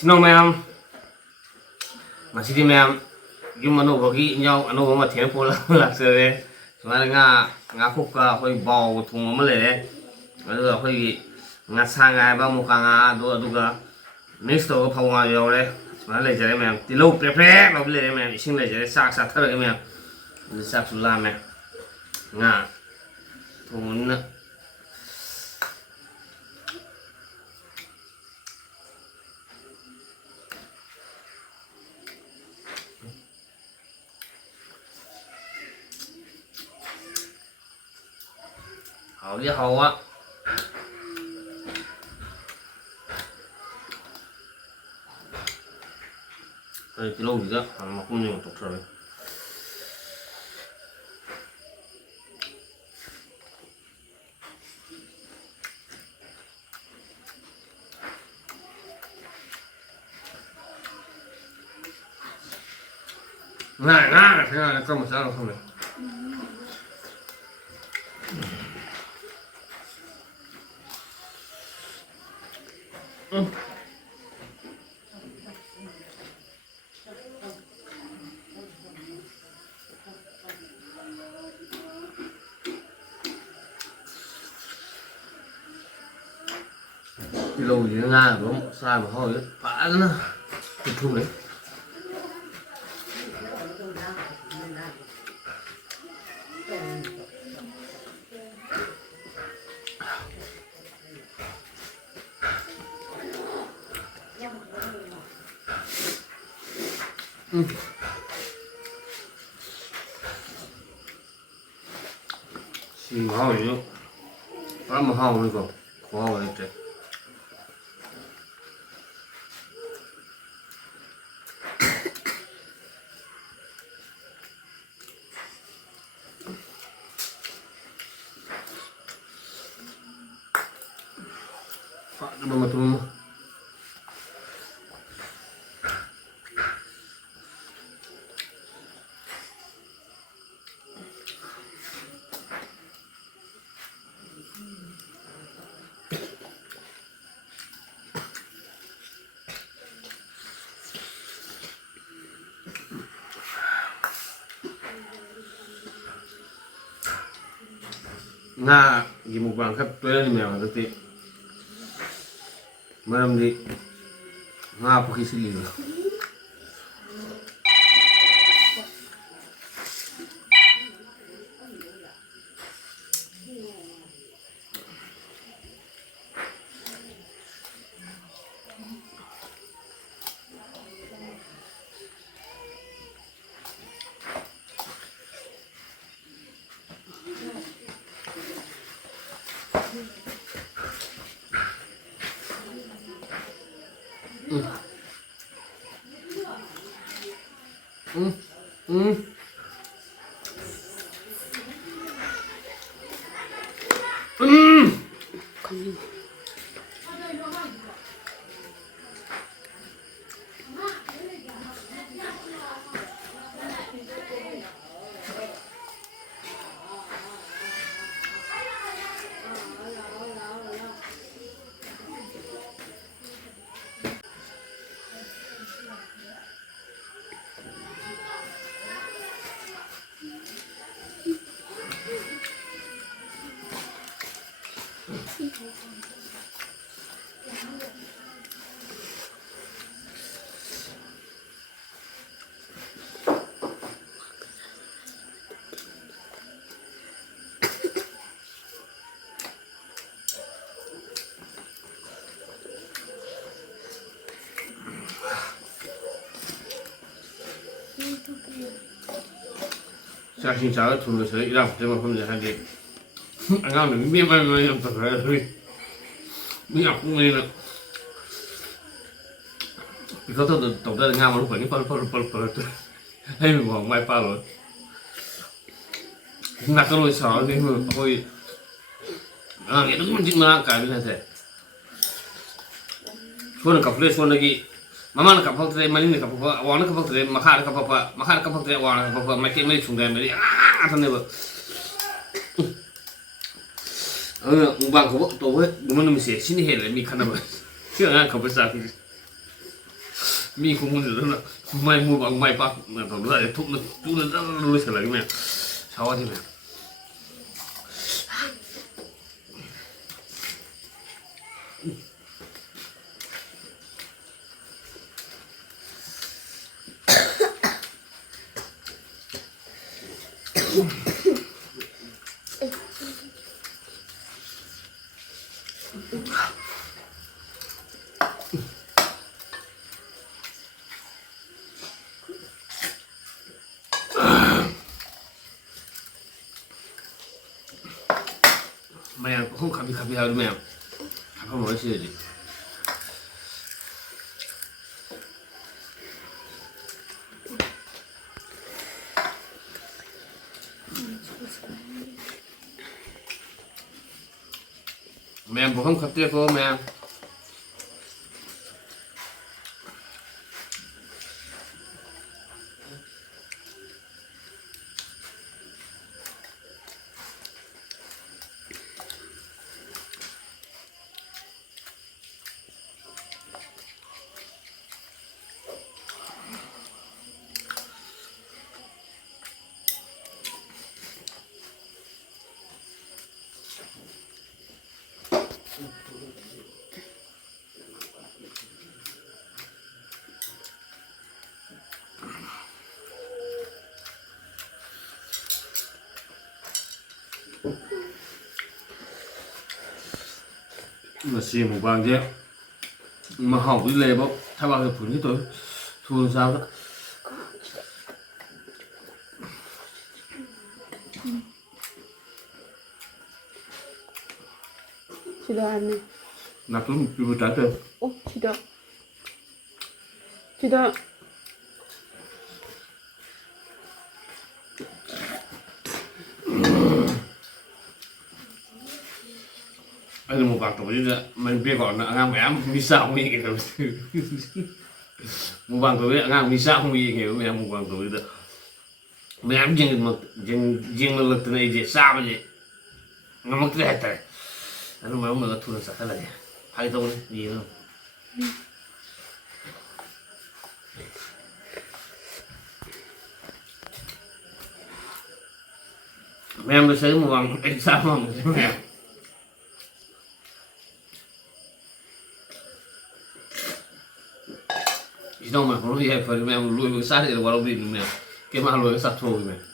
Sino ma'am, masih ma'am, yung Anouba ki nhau Anouba mà thiệt phụ lạc sơ đấy, mà ngã khúc hơi bầu thùng mà lấy đấy, rồi hơi ngã sang ngã bao một ngã đua mix to phong ngã vô đấy, mà lấy cái ma'am, thì lâu prepare lâu lấy ma'am, xin lấy cái sạc thật rồi ma'am, sạc sụt làm ma'am, ngã thùng nữa. Hậu với hậu á đây cái lâu gì đó mà không nhiều tục rồi ngà thế là có một sao không được cái lâu gì nga cũng sai mà thôi phá nó cái thùng đấy xin hao gì đâu, làm hao nữa cơ, khó vậy chứ. Pak, ada macam nga gimuk bangkat tuh ni memang tapi malam di nga pakai sili lah. Saya sih saya tuh saya ilang cuma pun jadi hadi, agak nih biar mana yang terkaya sih, biar aku ini nak, kita tuh tahu dari ngamar lupa ini pal tuh, hei mau mai pal loh, nak kalau soal ini aku, itu mungkin mana kali nanti, soalnya kapal lagi. Mama nak kapal teri, mana ni kapal, awak nak kapal teri, makar kapal teri, awak nak kapal, macam ni sungai ni, apa ni bu? Ubang kapal tu, bukan mesti sini hela, ni kan apa? Siapa kapal sakit? มีคงมันอยู่แล้วนะไม่มูบางไม่ปักนะตอนนั้นทุบนะจุ๊เลยรู้สึกอะไรกันไหมเช้าที่ไหนแม่ห้องขับพี่เอาดูแม่ขับเข้ามาเฉยดิแม่ผมห้องขับเตี้ยก็แม่มาซีหมูบางเจ้มาห่อวิเลยบ่ถ้าว่าจะผุนที่ตัวทูนซ้ำแล้วSudah aneh.นักลุ่มอยู่จัดเลย Oh, tidak. Tidak. ไอ้หมูบางตัวนี้เนี่ยมันเปรี้ยวก่อนนะงามแหมมีสาวมีกี่ตัวหมูบางตัวนี้งามมีสาวมีกี่ตัวแม่หมูบางตัวนี้แม่ยิงมันลึกตัวนี้จะสาวจะงามมากเลยแต่อันนั้นมันก็ทุนสักเท่าไหร่ไพ่ตัวนี้ดีเนาะแม่ไปซื้อหมูบางไอ้สาวมันใช่ไหมEntão, mas quando ia fazer mesmo luz, eu sabe, ele agora ouvindo mesmo. Que mais luz, essa torre mesmo.